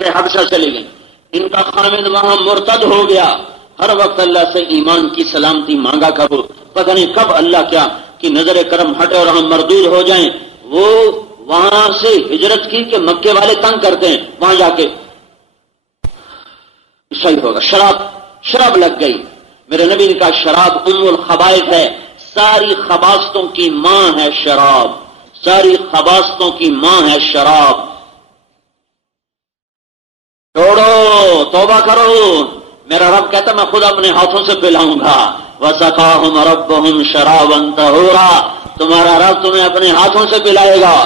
کہ حبشہ چلی گئی، ان کا خامد وہاں مرتد ہو گیا، ہر وقت اللہ سے ایمان کی سلامتی مانگا کرو، پتہ نہیں کب اللہ کیا کہ نظر کرم ہٹے اور ہم مردود ہو جائیں۔ وہ وہاں سے ہجرت کی کہ مکے والے تنگ کرتے ہیں، وہاں جا کے صحیح ہوگا۔ شراب لگ گئی، میرے نبی نے کہا شراب ام الخبائث ہے، ساری خباثتوں کی ماں ہے شراب، ساری خباثتوں کی ماں ہے شراب، چھوڑو توبہ کرو۔ میرا رب کہتا میں خود اپنے ہاتھوں سے پلاؤں گا، وَسَقَاهُمْ رَبُّهُمْ شَرَابًا طَهُورًا، تمہارا رب تمہیں اپنے ہاتھوں سے پلائے گا۔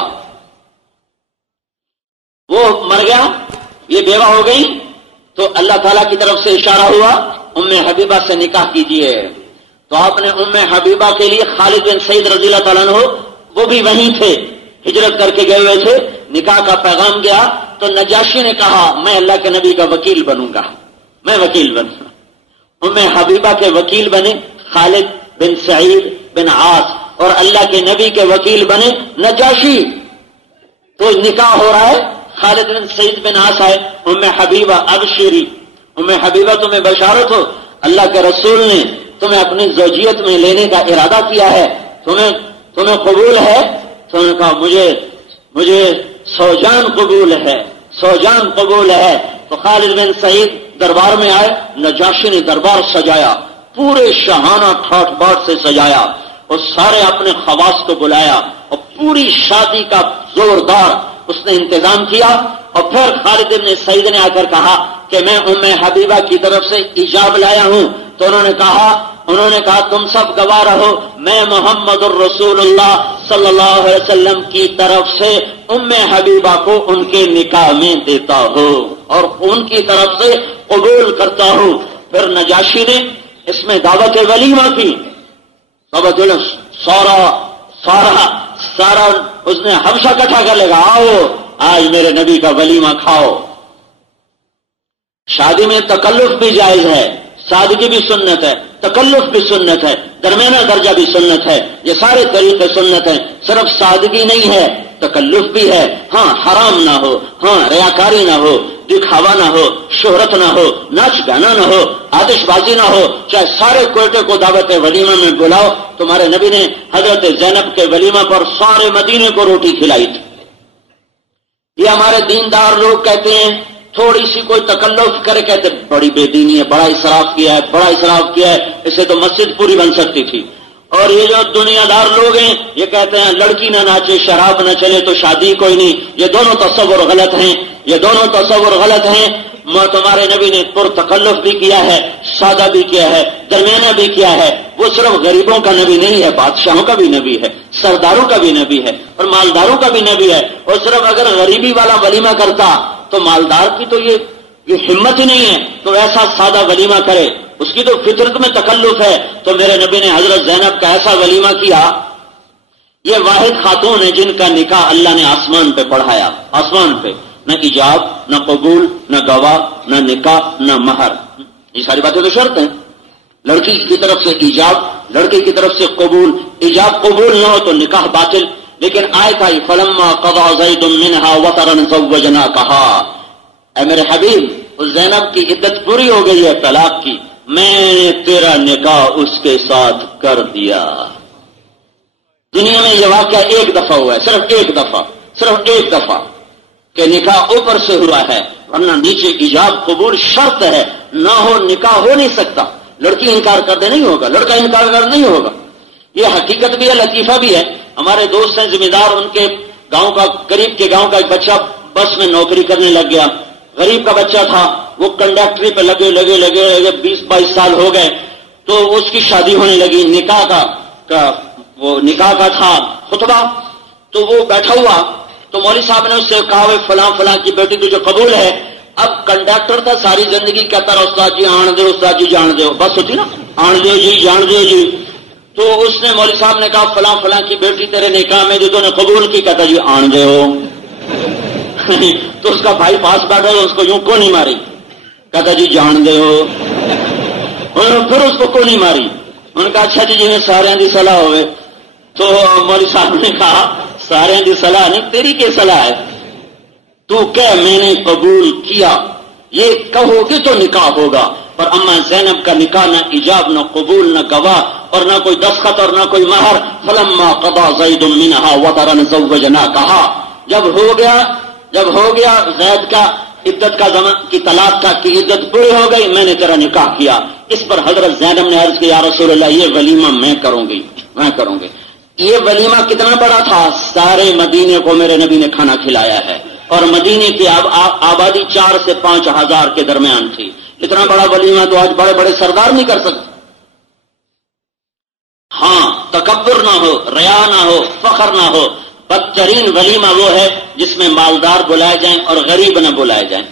وہ مر گیا، یہ بیوہ ہو گئی، تو اللہ تعالیٰ کی طرف سے اشارہ ہوا ام حبیبہ سے نکاح کیجئے۔ تو آپ نے ام حبیبہ کے لیے خالد بن سعید رضی اللہ تعالیٰ عنہ، وہ بھی وہیں تھے، ہجرت کر کے گئے ہوئے تھے، نکاح کا پیغام گیا تو نجاشی نے کہا میں اللہ کے نبی کا وکیل بنوں گا، میں وکیل بنوں گا۔ ام حبیبہ کے وکیل بنے خالد بن سعید بن عاص، اور اللہ کے نبی کے وکیل بنے نجاشی۔ تو نکاح ہو رہا ہے، خالد بن سعید بن عاص آئے، ام حبیبہ ابشری، ام حبیبہ تمہیں بشارت ہو، اللہ کے رسول نے تمہیں اپنی زوجیت میں لینے کا ارادہ کیا ہے، تمہیں قبول ہے؟ تو انہوں نے کہا مجھے سوجان قبول ہے، سوجان قبول ہے۔ تو خالد بن سعید دربار میں آئے، نجاشی نے دربار سجایا، پورے شاہانہ ٹھاٹ باٹ سے سجایا، اور سارے اپنے خواص کو بلایا، اور پوری شادی کا زوردار اس نے انتظام کیا۔ اور پھر خالد بن سعید نے آ کر کہا کہ میں ام حبیبہ کی طرف سے ایجاب لایا ہوں۔ تو انہوں نے کہا تم سب گواہ رہو، میں محمد الرسول اللہ صلی اللہ علیہ وسلم کی طرف سے ام حبیبہ کو ان کے نکاح میں دیتا ہوں اور ان کی طرف سے قبول کرتا ہوں۔ پھر نجاشی نے اس میں دعوت ولیمہ کی، سارا اس نے حبشہ اکٹھا کر لے گا، آؤ آج میرے نبی کا ولیمہ کھاؤ۔ شادی میں تکلف بھی جائز ہے، سادگی بھی سنت ہے، تکلف بھی سنت ہے، درمیانہ درجہ بھی سنت ہے، یہ سارے طریقے سنت ہیں، صرف سادگی نہیں ہے، تکلف بھی ہے۔ ہاں حرام نہ ہو، ہاں ریاکاری نہ ہو، دکھاوا نہ ہو، شہرت نہ ہو، ناچ گانا نہ ہو، آتش بازی نہ ہو، چاہے سارے کوئٹے کو دعوت ولیمہ میں بلاؤ۔ تمہارے نبی نے حضرت زینب کے ولیمہ پر سارے مدینے کو روٹی کھلائی تھی۔ یہ ہمارے دیندار لوگ کہتے ہیں تھوڑی سی کوئی تکلف کرے کہتے بڑی بے دینی ہے، بڑا اسراف کیا ہے، بڑا اسراف کیا ہے، اسے تو مسجد پوری بن سکتی تھی۔ اور یہ جو دنیا دار لوگ ہیں یہ کہتے ہیں لڑکی نہ ناچے، شراب نہ چلے تو شادی کوئی نہیں۔ یہ دونوں تصور غلط ہیں، یہ دونوں تصور غلط ہیں۔ تمہارے نبی نے پر تکلف بھی کیا ہے، سادہ بھی کیا ہے، درمیانہ بھی کیا ہے۔ وہ صرف غریبوں کا نبی نہیں ہے، بادشاہوں کا بھی نبی ہے، سرداروں کا بھی نبی ہے، اور مالداروں کا بھی نبی ہے۔ اور صرف اگر غریبی والا ولیمہ کرتا تو مالدار کی تو یہ ہمت ہی نہیں ہے تو ایسا سادہ ولیمہ کرے، اس کی تو فطرت میں تکلف ہے۔ تو میرے نبی نے حضرت زینب کا ایسا ولیمہ کیا۔ یہ واحد خاتون ہے جن کا نکاح اللہ نے آسمان پہ پڑھایا، آسمان پہ، نہ ایجاب، نہ قبول، نہ گواہ، نہ نکاح، نہ مہر۔ یہ ساری باتیں تو شرط ہیں، لڑکی کی طرف سے ایجاب، لڑکی کی طرف سے قبول، ایجاب قبول نہ ہو تو نکاح باطل۔ لیکن آیت آئی فلما قضى زید منها وطرا زوجناکہا، اے میرے حبیب اس زینب کی عدت پوری ہو گئی ہے طلاق کی، میں نے تیرا نکاح اس کے ساتھ کر دیا۔ دنیا میں یہ واقعہ ایک دفعہ ہوا ہے، صرف ایک دفعہ کہ نکاح اوپر سے ہوا ہے، ورنہ نیچے ایجاب قبول شرط ہے، نہ ہو نکاح ہو نہیں سکتا۔ لڑکی انکار کر دے نہیں ہوگا، لڑکا انکار کر نہیں ہوگا۔ یہ حقیقت بھی ہے، لطیفہ بھی ہے۔ ہمارے دوست ہیں ذمہ دار، ان کے گاؤں کا، قریب کے گاؤں کا ایک بچہ بس میں نوکری کرنے لگ گیا، غریب کا بچہ تھا، وہ کنڈکٹری پہ لگے 20-22 سال ہو گئے، تو اس کی شادی ہونے لگی، نکاح کا تھا خطبہ، تو وہ بیٹھا ہوا، تو مولوی صاحب نے اس سے کہا فلاں کی بیٹی تجھے قبول ہے۔ اب کنڈکٹر تھا، ساری زندگی کہتا رہا استاد جی آن دو، استاد جی جان دو، بس ہوتی نا آن دو جی جان دو جی۔ تو اس نے مولوی صاحب نے کہا فلاں کی بیٹی تیرے نکاح میں جو تو نے قبول کی، کہتا جی آن دے ہو۔ تو اس کا بھائی پاس بیٹھا اس کو یوں کو نہیں ماری، کہتا جی جان دے ہو۔ پھر اس کو نہیں ماری، انہوں نے کہا اچھا جی میں سارے دی صلاح ہوئے۔ تو مولوی صاحب نے کہا سارے دی صلاح نہیں، تیری کی صلاح ہے۔ تو کہ میں نے قبول کیا، یہ کہو گے تو نکاح ہوگا۔ پر اما زینب کا نکاح نہ ایجاب نہ قبول نہ گواہ اور نہ کوئی دستخط اور نہ کوئی مہر۔ فلما قضى زید منها وطرا زوجناکہا، جب ہو گیا زید کا عدت کا زمان کی طلاق کا کی عدت پوری ہو گئی، میں نے تیرا نکاح کیا۔ اس پر حضرت زینب نے عرض کیا یا رسول اللہ یہ ولیمہ میں کروں گی۔ یہ ولیمہ کتنا بڑا تھا، سارے مدینے کو میرے نبی نے کھانا کھلایا ہے، اور مدینے کی آبادی 4 سے 5 ہزار کے درمیان تھی۔ اتنا بڑا ولیمہ تو آج بڑے بڑے سردار نہیں کر سکتے۔ ہاں، تکبر نہ ہو، ریا نہ ہو، فخر نہ ہو۔ بدترین ولیمہ وہ ہے جس میں مالدار بلائے جائیں اور غریب نہ بلائے جائیں۔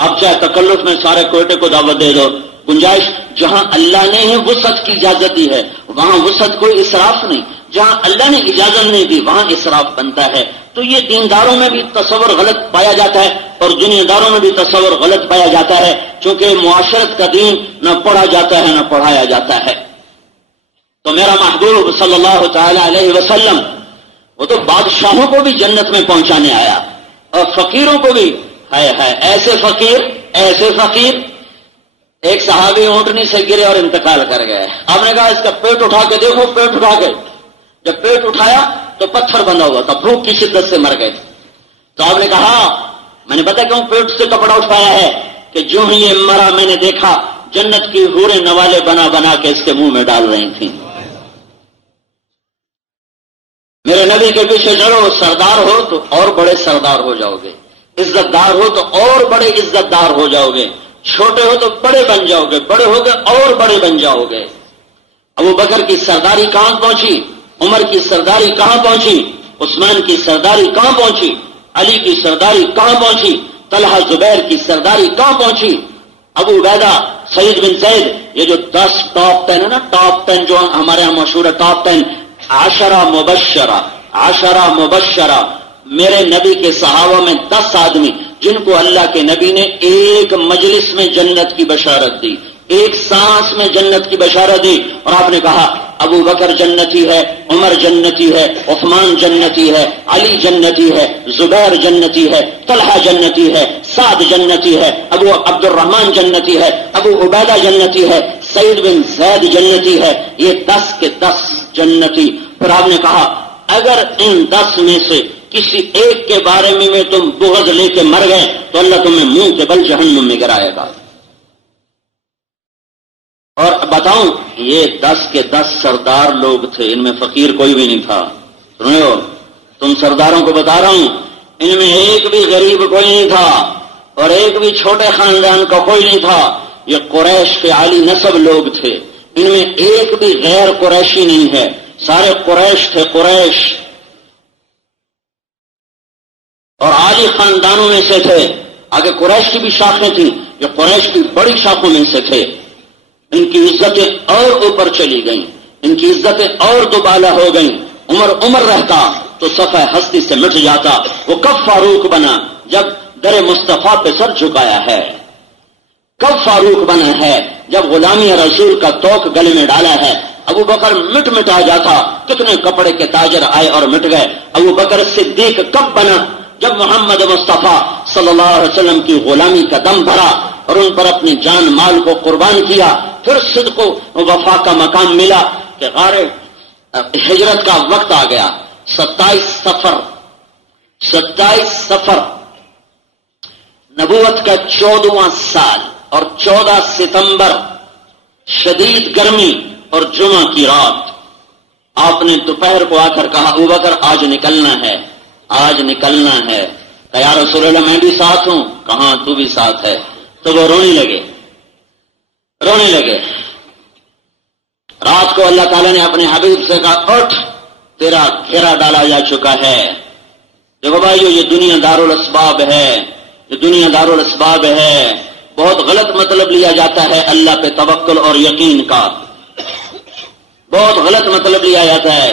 اب چاہے تکلف میں سارے کوئٹے کو دعوت دے دو، گنجائش جہاں اللہ نے ہی وسعت کی اجازت دی ہے وہاں وسعت کوئی اسراف نہیں، جہاں اللہ نے اجازت نہیں دی وہاں اسراف بنتا ہے۔ تو یہ دینداروں میں بھی تصور غلط پایا جاتا ہے اور دنیا داروں میں بھی تصور غلط پایا جاتا ہے، چونکہ معاشرت کا دین نہ پڑھا جاتا ہے نہ پڑھایا جاتا ہے۔ تو میرا محبوب صلی اللہ تعالی علیہ وسلم وہ تو بادشاہوں کو بھی جنت میں پہنچانے آیا اور فقیروں کو بھی ہے ایسے فقیر ایک صحابی اونٹنی سے گرے اور انتقال کر گئے۔ آپ نے کہا اس کا پیٹ اٹھا کے دیکھو، پیٹ اٹھا کے جب پیٹ اٹھایا تو پتھر بندھا ہوا تھا، بھوک کی شدت سے مر گئے۔ تو آپ نے کہا میں نے پتا کیوں پیٹ سے کپڑا اٹھایا ہے کہ جو ہی یہ مرا میں نے دیکھا جنت کی حوریں نوالے بنا بنا کے اس کے منہ میں ڈال رہی تھیں۔ میرے نبی کے پیچھے چلو، سردار ہو تو اور بڑے سردار ہو جاؤ گے، عزت دار ہو تو اور بڑے عزت دار ہو جاؤ گے، چھوٹے ہو تو بڑے بن جاؤ گے، بڑے ہو گے اور بڑے بن جاؤ گے۔ ابو بکر کی سرداری کہاں پہنچی، عمر کی سرداری کہاں پہنچی، عثمان کی سرداری کہاں پہنچی، علی کی سرداری کہاں پہنچی، طلحہ زبیر کی سرداری کہاں پہنچی، ابو عبیدہ سعید بن زید، یہ جو 10 ٹاپ 10 ہے نا، ٹاپ 10 جو ہمارے یہاں مشہور ہے ٹاپ 10، عشرہ مبشرہ، میرے نبی کے صحابہ میں 10 آدمی جن کو اللہ کے نبی نے ایک مجلس میں جنت کی بشارت دی، ایک سانس میں جنت کی بشارت دی، اور آپ نے کہا ابو بکر جنتی ہے، عمر جنتی ہے، عثمان جنتی ہے، علی جنتی ہے، زبیر جنتی ہے، طلحہ جنتی ہے، سعد جنتی ہے، ابو عبد الرحمن جنتی ہے، ابو عبیدہ جنتی ہے، سعید بن زید جنتی ہے، یہ 10 کے 10 جنتی۔ پھر آپ نے کہا اگر ان 10 میں سے کسی ایک کے بارے میں تم بغض لے کے مر گئے تو اللہ تمہیں منہ کے بل جہنم میں گرائے گا۔ اور بتاؤں یہ 10 کے 10 سردار لوگ تھے، ان میں فقیر کوئی بھی نہیں تھا۔ سنو تم سرداروں کو بتا رہا ہوں، ان میں ایک بھی غریب کوئی نہیں تھا اور ایک بھی چھوٹے خاندان کا کوئی نہیں تھا، یہ قریش کے عالی نسب لوگ تھے، ان میں ایک بھی غیر قریشی نہیں ہے، سارے قریش تھے، قریش اور عالی خاندانوں میں سے تھے۔ آگے قریش کی بھی شاخیں تھیں، یہ قریش کی بڑی شاخوں میں سے تھے۔ ان کی عزتیں اور اوپر چلی گئیں، ان کی عزتیں اور دوبالا ہو گئیں۔ عمر رہتا تو صفحہ ہستی سے مٹ جاتا، وہ کب فاروق بنا جب در مصطفیٰ پہ سر جھکایا ہے، کب فاروق بنا ہے جب غلامی رسول کا توق گلے میں ڈالا ہے۔ ابو بکر مٹا جاتا، کتنے کپڑے کے تاجر آئے اور مٹ گئے۔ ابو بکر صدیق کب بنا جب محمد مصطفیٰ صلی اللہ علیہ وسلم کی غلامی کا دم بھرا اور ان پر اپنی جان مال کو قربان کیا۔ پھر صدق و وفا کا مقام ملا کہ غار ہجرت کا وقت آ گیا، 27 سفر نبوت کا 14واں سال اور 14 ستمبر، شدید گرمی اور جمعہ کی رات۔ آپ نے دوپہر کو آ کر کہا ابو بکر آج نکلنا ہے، آج نکلنا ہے۔ کہ یا رسول اللہ میں بھی ساتھ ہوں، کہاں تو بھی ساتھ ہے۔ تو وہ رونے لگے۔ رات کو اللہ تعالیٰ نے اپنے حبیب سے کہا اٹھ، تیرا گھیرا ڈالا جا چکا ہے۔ دیکھو بھائیو یہ دنیا دارالاسباب ہے، یہ دنیا دارالاسباب ہے۔ بہت غلط مطلب لیا جاتا ہے اللہ پہ توکل اور یقین کا، بہت غلط مطلب لیا جاتا ہے۔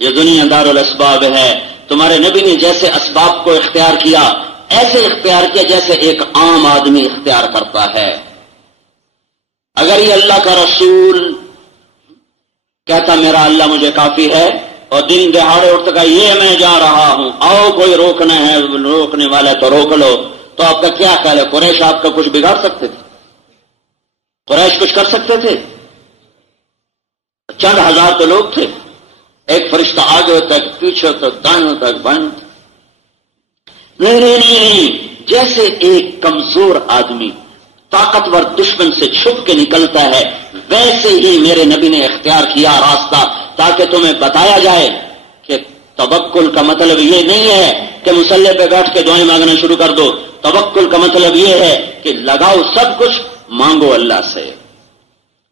یہ دنیا دارالاسباب ہے۔ تمہارے نبی نے جیسے اسباب کو اختیار کیا ایسے اختیار کیا جیسے ایک عام آدمی اختیار کرتا ہے۔ اگر یہ اللہ کا رسول کہتا میرا اللہ مجھے کافی ہے اور دن دہاڑے اٹھ کر یہ میں جا رہا ہوں، آؤ کوئی روکنا ہے، روکنے والا تو روک لو، تو آپ کا کیا خیال ہے قریش آپ کا کچھ بگاڑ سکتے تھے؟ قریش کچھ کر سکتے تھے؟ چند ہزار تو لوگ تھے، ایک فرشتہ آگے ہوتا ہے، پیچھے ہوتا ہے، دائیں ہوتا ہے، بائیں ہوتا ہے۔ نہیں، جیسے ایک کمزور آدمی طاقتور دشمن سے چھپ کے نکلتا ہے، ویسے ہی میرے نبی نے اختیار کیا راستہ، تاکہ تمہیں بتایا جائے کہ توکل کا مطلب یہ نہیں ہے کہ مصلی پہ بیٹھ کے دعائیں مانگنا شروع کر دو۔ توکل کا مطلب یہ ہے کہ لگاؤ سب کچھ، مانگو اللہ سے،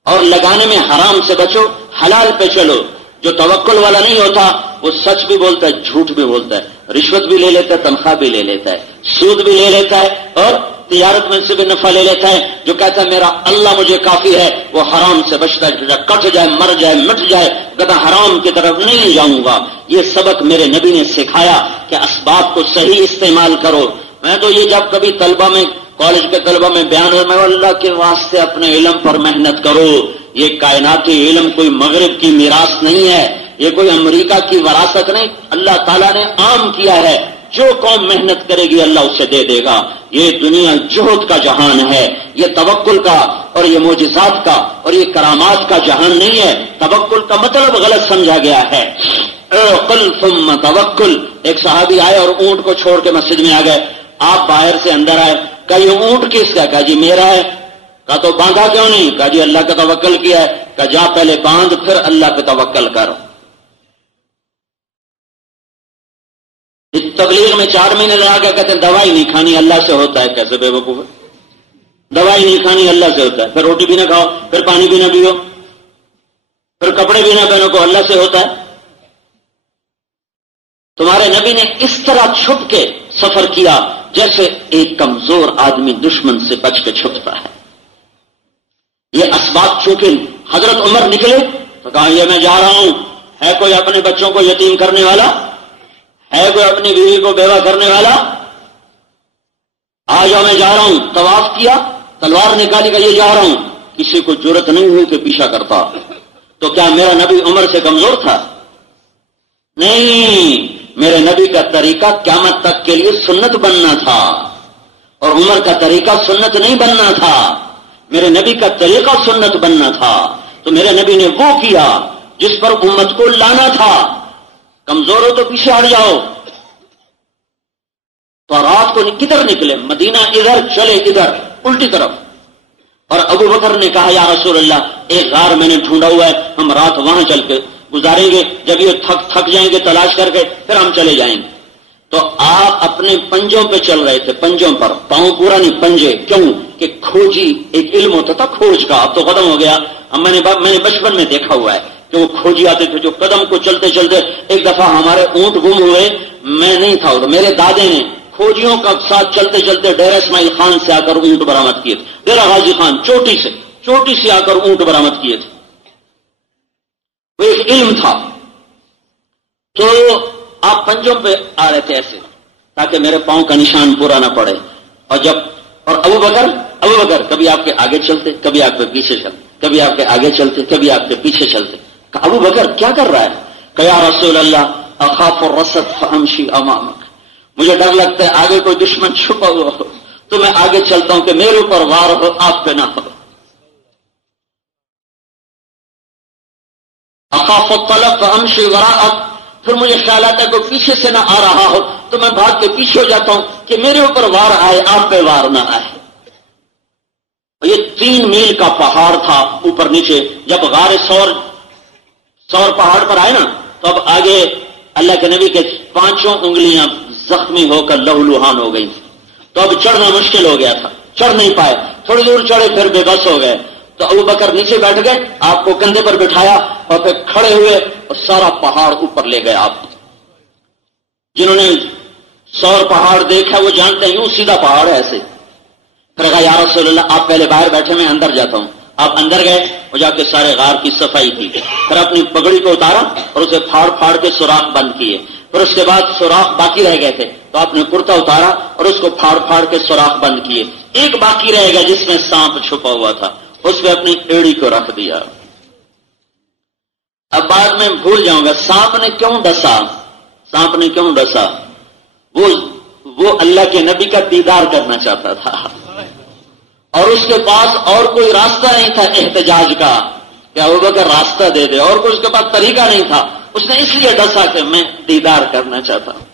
اور لگانے میں حرام سے بچو، حلال پہ چلو۔ جو توکل والا نہیں ہوتا وہ سچ بھی بولتا ہے، جھوٹ بھی بولتا ہے، رشوت بھی لے لیتا ہے، تنخواہ بھی لے لیتا ہے، سود بھی لے لیتا ہے، اور تجارت میں سے بھی نفع لے لیتا ہے۔ جو کہتا ہے میرا اللہ مجھے کافی ہے، وہ حرام سے بچتا ہے، کٹ جائے، مر جائے، مٹ جائے، کہتا حرام کی طرف نہیں جاؤں گا۔ یہ سبق میرے نبی نے سکھایا کہ اسباب کو صحیح استعمال کرو۔ میں تو یہ جب کبھی طلبہ میں، کالج کے طلبہ میں بیان ہو، میں اللہ کے واسطے اپنے علم پر محنت کرو۔ یہ کائناتی علم کوئی مغرب کی میراث نہیں ہے، یہ کوئی امریکہ کی وراثت نہیں، اللہ تعالیٰ نے عام کیا ہے۔ جو قوم محنت کرے گی اللہ اسے دے دے گا۔ یہ دنیا جہد کا جہان ہے، یہ توکل کا اور یہ معجزات کا اور یہ کرامات کا جہان نہیں ہے۔ توکل کا مطلب غلط سمجھا گیا ہے۔ قل ثم توکل۔ ایک صحابی آئے اور اونٹ کو چھوڑ کے مسجد میں آ گئے، آپ باہر سے اندر آئے، کہا یہ اونٹ کس کا؟ کہا جی میرا ہے۔ کہا تو باندھا کیوں نہیں؟ کہا جی اللہ کا توکل کیا ہے۔ کہا جا پہلے باندھ پھر اللہ پہ توکل کر۔ تبلیغ میں 4 مہینے لگا کے کہتے ہیں دوائی نہیں کھانی اللہ سے ہوتا ہے۔ کیسے بے وقوف ہے؟ دوائی نہیں کھانی اللہ سے ہوتا ہے، پھر روٹی بھی نہ کھاؤ، پھر پانی بھی نہ پیو، پھر کپڑے بھی نہ پہنو کو اللہ سے ہوتا ہے؟ تمہارے نبی نے اس طرح چھپ کے سفر کیا جیسے ایک کمزور آدمی دشمن سے بچ کے چھپتا ہے۔ یہ اسباب چونکہ حضرت عمر نکلے تو کہا یہ میں جا رہا ہوں، ہے کوئی اپنے بچوں کو یتیم کرنے والا؟ ہے کوئی اپنی بیوی کو بیوہ کرنے والا؟ آ جاؤ میں جا رہا ہوں۔ طواف کیا، تلوار نکالی کہ یہ جا رہا ہوں، کسی کو جرت نہیں ہوئی کہ پیچھا کرتا۔ تو کیا میرا نبی عمر سے کمزور تھا؟ نہیں، میرے نبی کا طریقہ قیامت تک کے لیے سنت بننا تھا، اور عمر کا طریقہ سنت نہیں بننا تھا، میرے نبی کا طریقہ سنت بننا تھا۔ تو میرے نبی نے وہ کیا جس پر امت کو لانا تھا۔ کمزور ہو تو پیچھے ہٹ جاؤ۔ تو رات کو کدھر نکلے؟ مدینہ ادھر، چلے ادھر، الٹی طرف۔ اور ابو بکر نے کہا یا رسول اللہ ایک غار میں نے ڈھونڈا ہوا ہے، ہم رات وہاں چل کے گزاریں گے، جب یہ تھک جائیں گے تلاش کر کے پھر ہم چلے جائیں گے۔ تو آپ اپنے پنجوں پہ چل رہے تھے، پنجوں پر، پاؤں پورا نہیں، پنجے۔ کیوں کہ کھوجی ایک علم ہوتا تھا کھوج کا، اب تو ختم ہو گیا۔ اب میں نے بچپن میں دیکھا ہوا ہے کہ وہ کھوجی آتے تھے جو قدم کو چلتے چلتے، ایک دفعہ ہمارے اونٹ گم ہوئے، میں نہیں تھا، میرے دادے نے کھوجیوں کا ساتھ چلتے چلتے ڈیرہ اسماعیل خان سے آ کر اونٹ برآمد کیے تھے، ڈیرہ غازی خان چوٹی سے آ کر اونٹ برآمد کیے تھے۔ وہ ایک علم تھا۔ تو آپ پنجوں پہ آ رہے تھے ایسے تاکہ میرے پاؤں کا نشان پورا نہ پڑے۔ اور ابو بکر کبھی آپ کے آگے چلتے، کبھی آپ کے پیچھے چلتے، کبھی آپ کے آگے چلتے، کبھی آپ کے پیچھے چلتے۔ ابو بکر کیا کر رہا ہے؟ کہ یا رسول اللہ اخاف الرصد فامشی امامک، مجھے ڈر لگتا ہے آگے کوئی دشمن چھپا ہوا ہو تو میں آگے چلتا ہوں کہ میرے اوپر وار ہو، آپ پہ نہ ہو۔ اخاف الطلب فامشی وراءک، پھر مجھے خیال آتا ہے کوئی پیچھے سے نہ آ رہا ہو تو میں بھاگ کے پیچھے ہو جاتا ہوں کہ میرے اوپر وار آئے، آپ پہ وار نہ آئے۔ یہ 3 میل کا پہاڑ تھا اوپر نیچے۔ جب غار سور پہاڑ پر آئے نا تو اب آگے اللہ کے نبی کے 5 انگلیاں زخمی ہو کر لہولہان ہو گئی تھی، تو اب چڑھنا مشکل ہو گیا تھا، چڑھ نہیں پائے، تھوڑی دور چڑھے پھر بے بس ہو گئے۔ تو ابو بکر نیچے بیٹھ گئے، آپ کو کندھے پر بٹھایا اور پھر کھڑے ہوئے اور سارا پہاڑ اوپر لے گئے۔ آپ جنہوں نے سور پہاڑ دیکھا وہ جانتے ہیں یوں سیدھا پہاڑ ہے ایسے۔ پھر کہا یا رسول اللہ آپ پہلے باہر بیٹھے، میں اندر جاتا ہوں۔ آپ اندر گئے اور جا کے سارے غار کی صفائی کی، پھر اپنی پگڑی کو اتارا اور اسے پھاڑ پھاڑ کے سوراخ بند کیے۔ پھر اس کے بعد سوراخ باقی رہ گئے تھے تو آپ نے کرتا اتارا اور اس کو پھاڑ پھاڑ کے سوراخ بند کیے۔ ایک باقی رہ گیا جس میں سانپ چھپا ہوا تھا، اس پہ اپنی ایڑی کو رکھ دیا۔ اب بعد میں بھول جاؤں گا سانپ نے کیوں ڈسا، سانپ نے کیوں ڈسا، وہ اللہ کے نبی کا دیدار کرنا چاہتا تھا اور اس کے پاس اور کوئی راستہ نہیں تھا احتجاج کا کہ ابوبکر راستہ دے دے، اور کوئی اس کے پاس طریقہ نہیں تھا، اس نے اس لیے ڈسا کہ میں دیدار کرنا چاہتا ہوں۔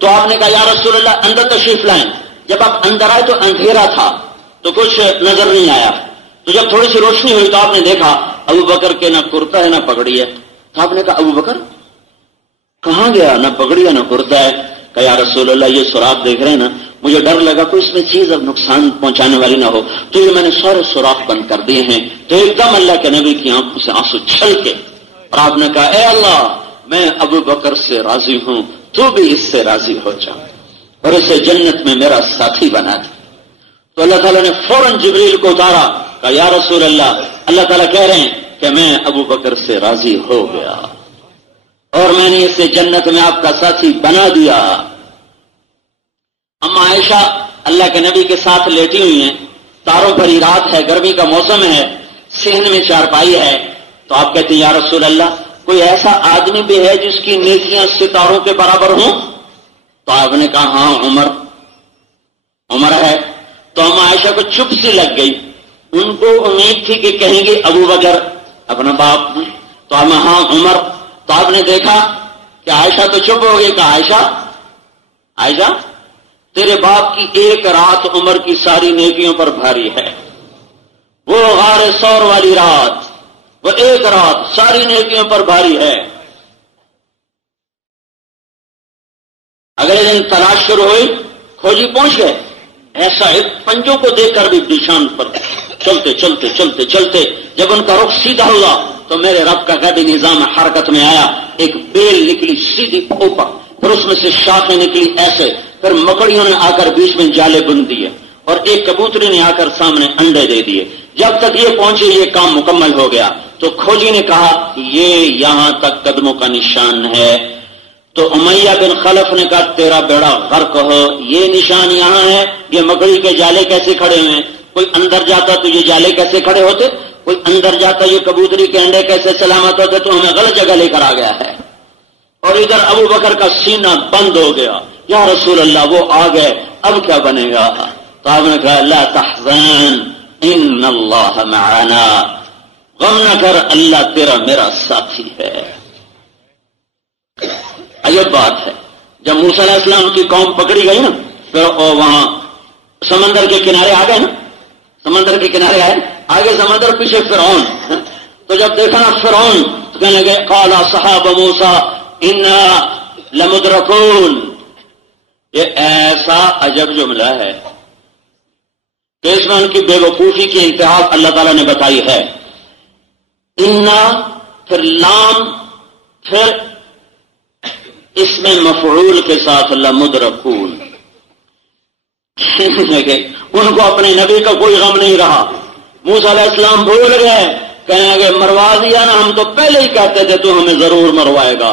تو آپ نے کہا یا رسول اللہ اندر تشریف لائیں۔ جب آپ اندر آئے تو اندھیرا تھا تو کچھ نظر نہیں آیا، تو جب تھوڑی سی روشنی ہوئی تو آپ نے دیکھا ابوبکر کے نہ کرتا ہے نہ پگڑی ہے۔ تو آپ نے کہا ابوبکر کہاں گیا، نہ پگڑی ہے نہ کرتا ہے۔ کہ یا رسول اللہ یہ سوراخ دیکھ رہے ہیں نا، مجھے ڈر لگا کوئی اس میں چیز اب نقصان پہنچانے والی نہ ہو، تو یہ میں نے سارے سوراخ بند کر دیے ہیں۔ تو ایک دم اللہ کے نبی کی آنکھوں سے آنسو چھل کے، اور آپ نے کہا اے اللہ میں ابوبکر سے راضی ہوں، تو بھی اس سے راضی ہو جا اور اسے جنت میں میرا ساتھی بنا دے۔ تو اللہ تعالیٰ نے فوراً جبریل کو اتارا، کہا یا رسول اللہ تعالیٰ کہہ رہے ہیں کہ میں ابوبکر سے راضی ہو گیا اور میں نے اسے جنت میں آپ کا ساتھی بنا دیا۔ اما عائشہ اللہ کے نبی کے ساتھ لیٹی ہوئی ہیں، تاروں بھری رات ہے، گرمی کا موسم ہے، صحن میں چارپائی ہے، تو آپ کہتے ہیں یا رسول اللہ کوئی ایسا آدمی بھی ہے جس کی نیکیاں ستاروں کے برابر ہوں؟ تو آپ نے کہا ہاں عمر ہے۔ تو اما عائشہ کو چپ سی لگ گئی، ان کو امید تھی کہ کہیں گے ابوبکر اپنا باپ، تو ہاں عمر۔ تو آپ نے دیکھا کہ عائشہ تو چپ ہو گئی، کہا عائشہ تیرے باپ کی ایک رات عمر کی ساری نیکیوں پر بھاری ہے، وہ غار ثور والی رات، وہ ایک رات ساری نیکیوں پر بھاری ہے۔ اگلے دن تلاش شروع ہوئی، کھوجی پہنچ گئے، ایسا ایک پنجوں کو دیکھ کر بھی نشان پر چلتے جب ان کا رخ سیدھا ہوا تو میرے رب کا غیبی نظام حرکت میں آیا، ایک بیل نکلی سیدھی اوپر، پھر اس میں سے شاخیں نکلی ایسے، پھر مکڑیوں نے آ کر بیچ میں جالے بن دیے اور ایک کبوتری نے آ کر سامنے انڈے دے دیے۔ جب تک یہ پہنچے یہ کام مکمل ہو گیا۔ تو کھوجی نے کہا یہ یہاں تک قدموں کا نشان ہے۔ تو امیہ بن خلف نے کہا تیرا بیڑا غرق ہو، یہ نشان یہاں ہے، یہ مکڑی کے جالے کیسے کھڑے ہوئے ہیں؟ کوئی اندر جاتا تو یہ جالے کیسے کھڑے ہوتے؟ کوئی اندر جاتا یہ کبوتری کے انڈے کیسے سلامت ہوتے؟ تو ہمیں غلط جگہ لے کر آ گیا ہے۔ اور ادھر ابوبکر کا سینہ بند ہو گیا، یا رسول اللہ وہ آ گئے، اب کیا بنے گا؟ تو آپ نے کہا لا تحزن ان اللہ معنا، غم نہ کر اللہ تیرا میرا ساتھی ہے۔ عجب بات ہے، جب موسیٰ علیہ السلام کی قوم پکڑی گئی نا، پھر وہاں سمندر کے کنارے آ گئے نا، سمندر کے کنارے آئے، آگے سمندر پیچھے فرعون، تو جب دیکھا نا فرعون تو کہنے لگے قال صحاب موسیٰ انا لمدرکون۔ یہ ایسا عجب جملہ ہے کہ اس میں ان کی بے وقوفی کی انتہا اللہ تعالیٰ نے بتائی ہے۔ انا پھر لام پھر اس میں مفعول کے ساتھ لمدرکون، ان کو اپنے نبی کا کوئی غم نہیں رہا۔ موسیٰ علیہ السلام بھول گئے، کہنے لگے مروا دیا نا، ہم تو پہلے ہی کہتے تھے تو ہمیں ضرور مروائے گا،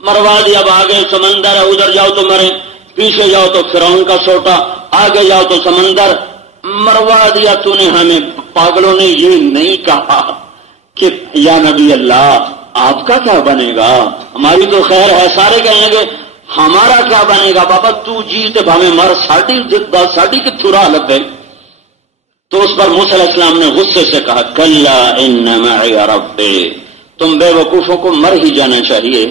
مروا دیا، اب آگے سمندر ہے، ادھر جاؤ تو مرے، پیچھے جاؤ تو فرعون کا سوٹا، آگے جاؤ تو سمندر، مروا دیا تو نے ہمیں۔ پاگلوں نے یہ نہیں کہا کہ یا نبی اللہ آپ کا کیا بنے گا، ہماری تو خیر ہے۔ سارے کہیں گے ہمارا کیا بنے گا بابا، تو جیتے بھامے مر، ساڑی کی تھورا حالت ہے۔ تو اس پر موسیٰ علیہ السلام نے غصے سے کہا کلا ان معی ربی، تم بے وقوفوں کو مر ہی جانا چاہیے۔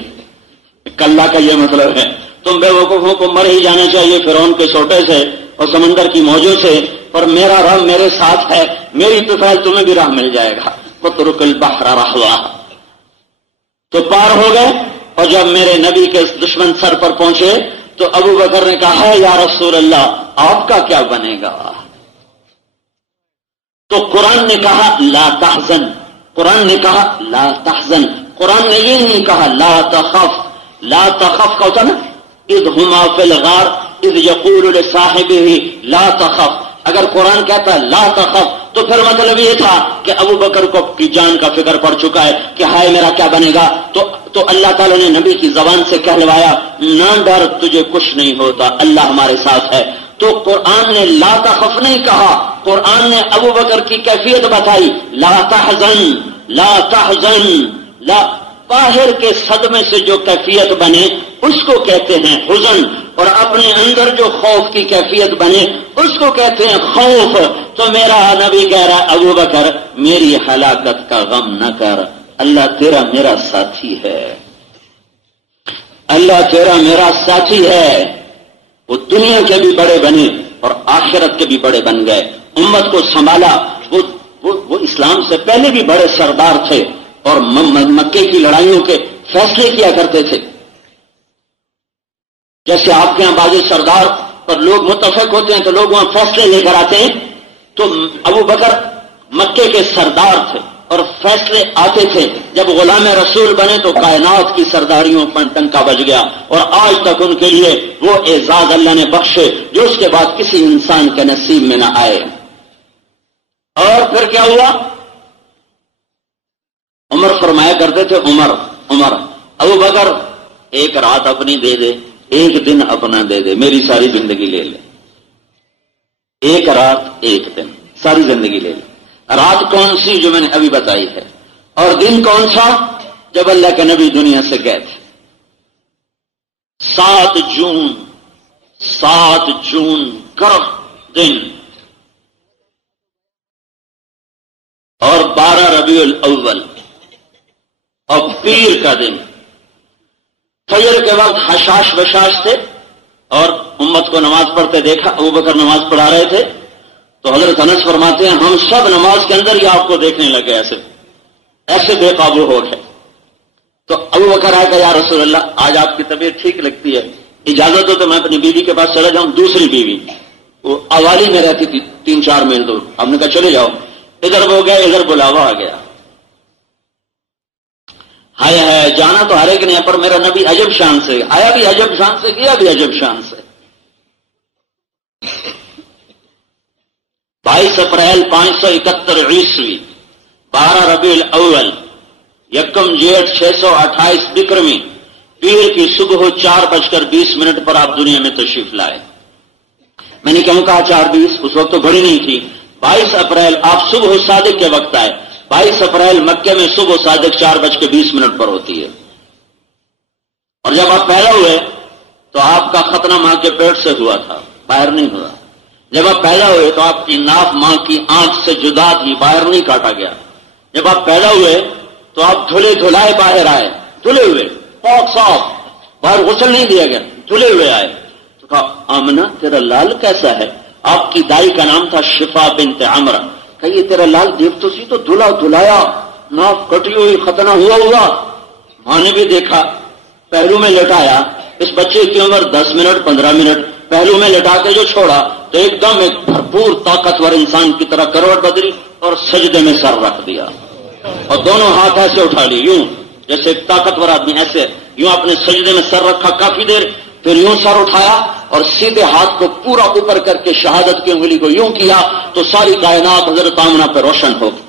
کلا کا یہ مطلب ہے تم بے وقوفوں کو مر ہی جانا چاہیے فرعون کے سوٹے سے اور سمندر کی موجوں سے، پر میرا رب میرے ساتھ ہے، میری طفیل تمہیں بھی راہ مل جائے گا۔ واترک البحر رہوا، تو پار ہو گئے، اور جب میرے نبی کے دشمن سر پر پہنچے تو ابو بکر نے کہا یا رسول اللہ آپ کا کیا بنے گا؟ تو قرآن نے کہا لا تحزن، قرآن نے کہا لا تحزن، قرآن نے یہ نہیں کہا لا تخف۔ لا تخف کا ہوتا نا اذ ہما فی الغار اذ یقول لصاحبہ لا تخف، اگر قرآن کہتا لا تخف تو پھر مطلب یہ تھا کہ ابو بکر کو کی جان کا فکر پڑ چکا ہے کہ ہائے میرا کیا بنے گا۔ تو اللہ تعالیٰ نے نبی کی زبان سے کہلوایا نہ ڈر، تجھے کچھ نہیں ہوتا، اللہ ہمارے ساتھ ہے۔ تو قرآن نے لا تخف نہیں کہا، قرآن نے ابو بکر کی کیفیت بتائی لا تحزن، لا تحزن، لا، باہر کے صدمے سے جو کیفیت بنے اس کو کہتے ہیں حزن، اور اپنے اندر جو خوف کی کیفیت بنے اس کو کہتے ہیں خوف۔ تو میرا نبی کہہ رہا ہے ابو بکر میری ہلاکت کا غم نہ کر، اللہ تیرا میرا ساتھی ہے، اللہ تیرا میرا ساتھی ہے۔ وہ دنیا کے بھی بڑے بنے اور آخرت کے بھی بڑے بن گئے، امت کو سنبھالا۔ وہ اسلام سے پہلے بھی بڑے سردار تھے اور مکے کی لڑائیوں کے فیصلے کیا کرتے تھے۔ جیسے آپ کے یہاں بعض سردار پر لوگ متفق ہوتے ہیں تو لوگ وہاں فیصلے لے کر آتے ہیں، تو ابو بکر مکے کے سردار تھے اور فیصلے آتے تھے۔ جب غلام رسول بنے تو کائنات کی سرداریوں پر ٹنکا بج گیا، اور آج تک ان کے لیے وہ اعزاز اللہ نے بخشے جو اس کے بعد کسی انسان کے نصیب میں نہ آئے۔ اور پھر کیا ہوا؟ عمر فرمایا کرتے تھے، عمر ابو بکر ایک رات اپنی دے دے، ایک دن اپنا دے دے، میری ساری زندگی لے لے۔ ایک رات ایک دن، ساری زندگی لے لے۔ رات کون سی؟ جو میں نے ابھی بتائی ہے، اور دن کون سا؟ جب اللہ کے نبی دنیا سے گئے تھے، 7 جون گرم دن، اور 12 ربیع الاول اور پیر کا دن۔ فجر کے وقت حشاش بشاش تھے اور امت کو نماز پڑھتے دیکھا، ابو بکر نماز پڑھا رہے تھے تو حضرت انس فرماتے ہیں ہم سب نماز کے اندر ہی آپ کو دیکھنے لگے، ایسے بے قابو ہو گئے۔ تو ابو بکر آئے کہ یا رسول اللہ آج آپ کی طبیعت ٹھیک لگتی ہے، اجازت ہو تو میں اپنی بیوی کے پاس چلا جاؤں۔ دوسری بیوی وہ اوالی میں رہتی تھی 3-4 میل دور، ہم نے کہا چلے جاؤ۔ ادھر وہ گئے، ادھر بلاوا آ گیا، ہے جانا تو ہر ایک نے، پر میرا نبی عجب شان سے آیا، بھی عجب شان سے گیا، بھی عجب شان سے۔ 22 اپریل 571 عیسوی، 12 ربیع الاول، یکم جیٹھ 628 بکرمی، پیر کی صبح 4:20 پر آپ دنیا میں تشریف لائے۔ میں نے کیوں کہا 4:20؟ اس وقت تو گھڑی نہیں تھی۔ 22 اپریل آپ صبح صادق کے وقت آئے۔ 22 اپریل مکے میں صبح صادق 4:20 پر ہوتی ہے، اور جب آپ پیدا ہوئے تو آپ کا ختنہ ماں کے پیٹ سے ہوا تھا، باہر نہیں ہوا۔ جب آپ پیدا ہوئے تو آپ کی ناف ماں کی آنکھ سے جدا تھی، باہر نہیں کاٹا گیا۔ جب آپ پیدا ہوئے تو آپ دھلے دھلائے باہر آئے، دھلے ہوئے، پاک صاف، باہر غسل نہیں دیا گیا، دھلے ہوئے آئے۔ تو کہا آمنہ تیرا لال کیسا ہے؟ آپ کی دائی کا نام تھا شفا بنت عمرہ۔ کہ یہ تیرا لال دیکھ تو سی، تو دھلا دھلایا، ناف کٹی ہوئی، ختنہ ہوا۔ ماں نے بھی دیکھا، پہلو میں لٹایا، اس بچے کی عمر 10 منٹ 15 منٹ، پہلو میں لٹا کے جو چھوڑا تو ایک دم ایک بھرپور طاقتور انسان کی طرح کروٹ بدلی اور سجدے میں سر رکھ دیا، اور دونوں ہاتھ ایسے اٹھا لی، یوں جیسے ایک طاقتور آدمی ایسے یوں اپنے سجدے میں سر رکھا کافی دیر، پھر یوں سر اٹھایا اور سیدھے ہاتھ کو پورا اوپر کر کے شہادت کی انگلی کو یوں کیا تو ساری کائنات حضرت آمنہ پہ روشن ہو گئی،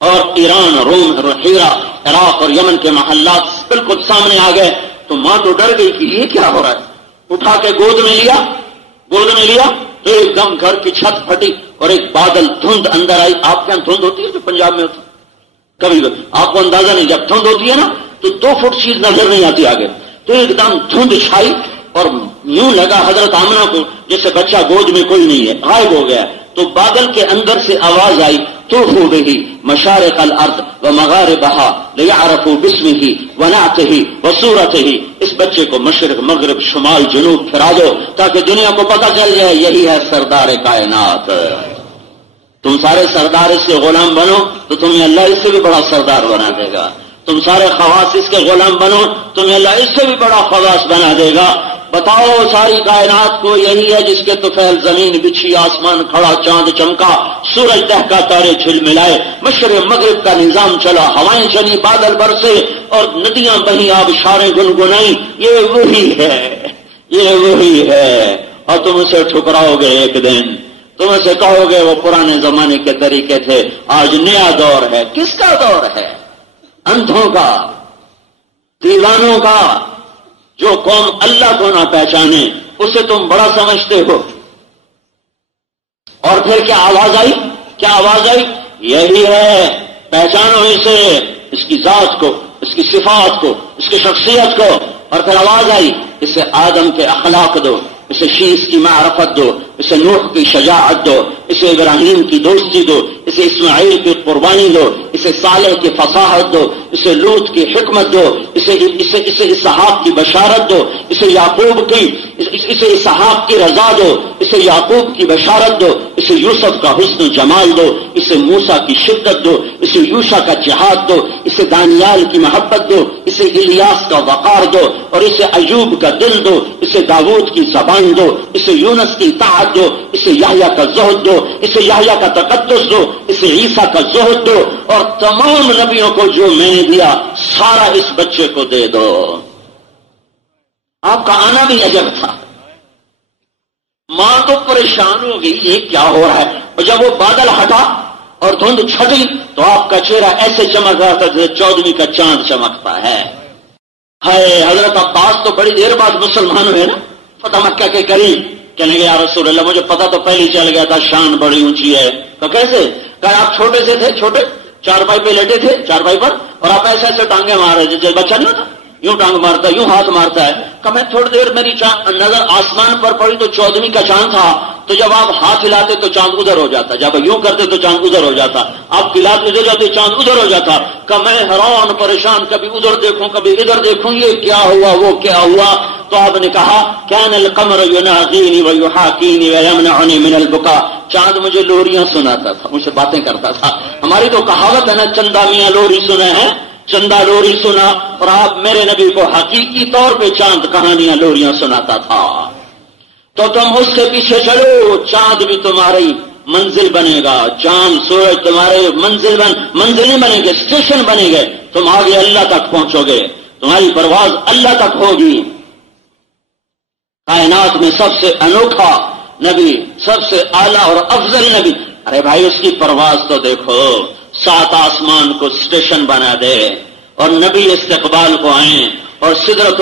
اور ایران، روم، حیرہ، عراق اور یمن کے محلات بالکل سامنے آ گئے۔ تو ماں تو ڈر گئی کہ یہ کیا ہو رہا ہے، اٹھا کے گود میں لیا تو ایک دم گھر کی چھت پھٹی اور ایک بادل دھند اندر آئی۔ آپ کے یہاں دھند ہوتی ہے جو پنجاب میں ہوتی، کبھی آپ کو اندازہ نہیں، جب دھند ہوتی ہے نا تو 2 فٹ چیز نظر نہیں آتی آگے، تو ایک دم دھند چھائی اور یوں لگا حضرت آمنہ کو جیسے بچہ گود میں کوئی نہیں ہے، غائب ہو گیا۔ تو بادل کے اندر سے آواز آئی طوفوا بہ مشارق الارض ومغاربها لیعرفوا باسمہ ونعتہ وصورتہ، اس بچے کو مشرق مغرب شمال جنوب پھرا دو تاکہ دنیا کو پتہ چل جائے یہی ہے سردار کائنات۔ تم سارے سردار اس سے غلام بنو تو تمہیں اللہ اس سے بھی بڑا سردار بنا دے گا، تم سارے خواص اس کے غلام بنو تمہیں اللہ اس سے بھی بڑا خواص بنا دے گا۔ بتاؤ ساری کائنات کو یہی ہے جس کے طفیل زمین بچھی، آسمان کھڑا، چاند چمکا، سورج دہکا، تارے جھل ملائے، مشرق مغرب کا نظام چلا، ہوائیں چلی، بادل برسے اور ندیاں بہیں، آبشاریں گنگنائیں، یہ وہی ہے۔ اور تم اسے ٹھکراؤ گے ایک دن، تم اسے کہو گے وہ پرانے زمانے کے طریقے تھے، آج نیا دور ہے۔ کس کا دور ہے؟ اندھوں کا، دیوانوں کا۔ جو قوم اللہ کو نہ پہچانے اسے تم بڑا سمجھتے ہو۔ اور پھر کیا آواز آئی؟ یہی ہے پہچانو اسے، اس کی ذات کو، اس کی صفات کو، اس کی شخصیت کو. اور پھر آواز آئی اسے آدم کے اخلاق دو، اسے شیش کی معرفت دو، اسے نوح کی شجاعت دو، اسے ابراہیم کی دوستی دو، اسے اسماعیل کی قربانی دو، اسے صالح کی فصاحت دو، اسے لوط کی حکمت دو، اسے اسحاق کی بشارت دو، اسے اسحاق کی رضا دو، اسے یعقوب کی بشارت دو، اسے یوسف کا حسن و جمال دو، اسے موسیٰ کی شدت دو، اسے یوشع کا جہاد دو، اسے دانیال کی محبت دو، اسے الیاس کا وقار دو، اور اسے ایوب کا دل دو، اسے داؤد کی زبان دو، اسے یونس کی اطاعت دو، اسے یحییٰ کا زہد دو، اسے یحییٰ کا تقدس دو، اسے عیسیٰ کا زہد دو، اور تمام نبیوں کو جو میں نے دیا سارا اس بچے کو دے دو. آپ کا آنا بھی عجب تھا. ماں تو پریشان ہو گئی یہ کیا ہو رہا ہے، اور جب وہ بادل ہٹا اور دھند چھٹی تو آپ کا چہرہ ایسے چمک رہا تھا جیسے 14ویں کا چاند چمکتا ہے. ہے حضرت عباس تو بڑی دیر بعد مسلمان ہوئے نا، فتح مکہ کے قریب. کہنے گے یا رسول اللہ مجھے پتا تو پہلے چل گیا تھا شان بڑی اونچی ہے. تو کیسے؟ کہ آپ چھوٹے سے تھے، چھوٹے چارپائی پہ لیٹے تھے، چارپائی پر، اور آپ ایسے ایسے ٹانگیں مار رہے جیسے بچہ نہیں ہوتا یوں ٹانگ مارتا ہے، یوں ہاتھ مارتا ہے. کہ میں تھوڑی دیر میری نظر آسمان پر پڑی تو 14ویں کا چاند تھا، تو جب آپ ہاتھ ہلاتے تو چاند ادھر ہو جاتا، جب یوں کرتے تو چاند ادھر ہو جاتا، آپ کلاس ادھر جاتے چاند ادھر ہو جاتا. کہ میں حیران پریشان، کبھی ادھر دیکھوں کبھی ادھر دیکھوں، یہ کیا ہوا وہ کیا ہوا. تو آپ نے کہا کان القمر ینادینی ویحاکینی ویمنعنی من البکا. چاند مجھے لوریاں سناتا تھا، مجھ سے باتیں کرتا تھا. ہماری تو کہاوت ہے نا، چندہ میاں لوری سنے ہیں، چندہ لوری سنا، اور آپ میرے نبی کو حقیقی طور پہ چاند کہانیاں لوریاں سناتا تھا. تو تم اس کے پیچھے چلو، چاند بھی تمہاری منزل بنے گا، چاند سورج تمہارے منزل نہیں بنے گے، اسٹیشن بنے گے. تم آگے اللہ تک پہنچو گے، تمہاری پرواز اللہ تک ہوگی. کائنات میں سب سے انوکھا نبی، سب سے اعلیٰ اور افضل نبی، ارے بھائی اس کی پرواز تو دیکھو، 7 آسمان کو اسٹیشن بنا دے، اور نبی استقبال کو آئیں، اور سدرۃ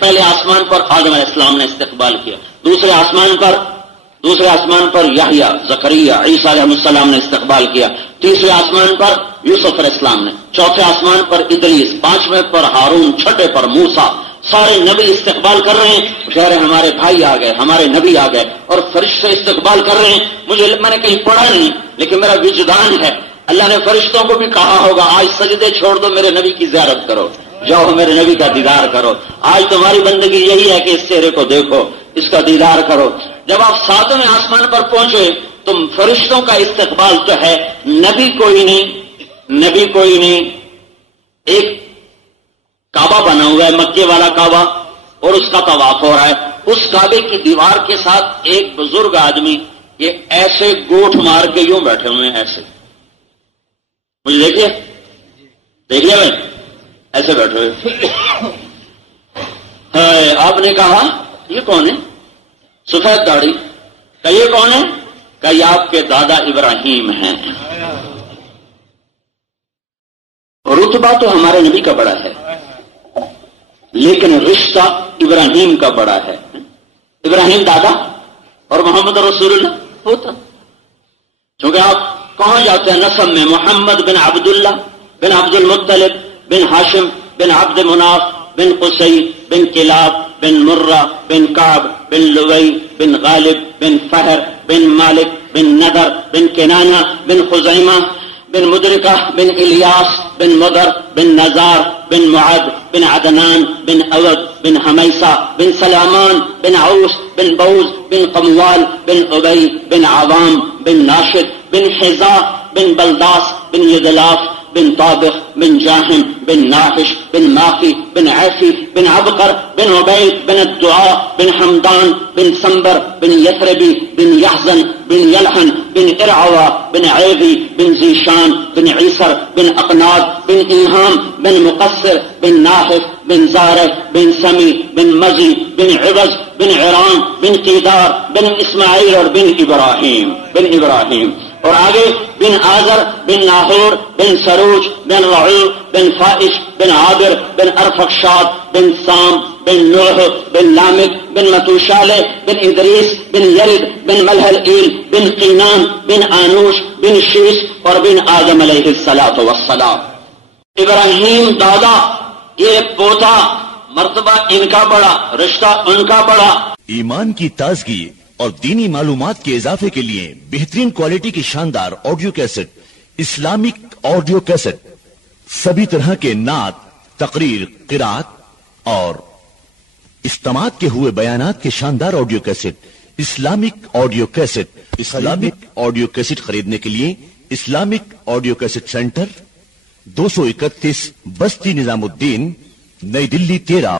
پہلے آسمان پر آدم علیہ السلام نے استقبال کیا، دوسرے آسمان پر یحییٰ، زکریا، عیسیٰ علیہ السلام نے استقبال کیا، تیسرے آسمان پر یوسف علیہ السلام نے، چوتھے آسمان پر ادریس، 5ویں پر ہارون، 6 پر موسیٰ. سارے نبی استقبال کر رہے ہیں. خیر ہمارے بھائی آ گئے، ہمارے نبی آ گئے، اور فرشتے استقبال کر رہے ہیں. میں نے کہیں پڑھا نہیں لیکن میرا وجدان ہے اللہ نے فرشتوں کو بھی کہا ہوگا آج سجدے چھوڑ دو، میرے نبی کی زیارت کرو، جاؤ میرے نبی کا دیدار کرو. آج تمہاری بندگی یہی ہے کہ اس چہرے کو دیکھو، اس کا دیدار کرو. جب آپ 7ویں آسمان پر پہنچے تو فرشتوں کا استقبال تو ہے، نبی کوئی نہیں. ایک کعبہ بنا ہوا ہے، مکے والا کعبہ، اور اس کا طواف ہو رہا ہے. اس کعبے کی دیوار کے ساتھ ایک بزرگ آدمی یہ ایسے گوٹھ مار کے یوں بیٹھے ہوئے ہیں، ایسے. مجھے دیکھ لیا بھائی، ایسے بیٹھے ہوئے. آپ نے کہا یہ کون ہے؟ سفید داڑھی. کہ یہ کون ہے؟ کہ یہ آپ کے دادا ابراہیم ہیں. رتبہ تو ہمارے نبی کا بڑا ہے لیکن رشتہ ابراہیم کا بڑا ہے. ابراہیم دادا اور محمد رسول اللہ ہوتا. چونکہ آپ کہاں جاتے ہیں نسب میں؟ محمد بن عبداللہ بن عبد المطلب بن ہاشم بن عبد مناف بن قصی بن کلاب بن مرہ بن کعب بن لوی بن غالب بن فہر بن مالک بن ندر بن کنانہ بن خزیمہ بن مدرکہ بن الیاس بن مدر بن نزار بن معد بن عدنان بن اود بن حمیسہ بن سلامان بن عوس بن بوز بن قموال بن ابی بن عوام بن ناشد بن حزا بن بلداس بن یدلاف بن طابخ بن جاہم بن ناحش بن ماخی بن عیفی بن عبقر بن عبید بن الدعاء بن حمدان بن سنبر بن یثربی بن یحزن بن یلحن بن ارعوا بن عیبی بن زیشان بن عیسر بن اقناد بن ایہام بن مقصر بن ناحف بن زارع بن سمی بن مزی بن عوض بن عرام بن قیدار بن اسماعیل اور بن ابراہیم اور آگے بن آزر بن ناہور بن سروج بن رعو بن فائش بن عابر بن ارفخشاد بن سام بن نوح بن لامک بن متوشالہ بن ادریس بن یلد بن ملحل ایل بن قینان بن آنوش بن شیش اور بن آدم علیہ الصلاۃ والسلام. ابراہیم دادا، یہ پوتا، مرتبہ ان کا بڑا، رشتہ ان کا بڑا. ایمان کی تازگی اور دینی معلومات کے اضافے کے لیے بہترین کوالٹی کی شاندار audio cassette, Islamic audio cassette, سبھی طرح کے نعت، تقریر، قرات اور استماعت کے ہوئے بیانات کے شاندار audio cassette, Islamic audio cassette. Islamic audio cassette خریدنے کے لیے اسلامک آڈیو کیسٹ سینٹر 231 بستی نظام الدین، نئی دلی 13.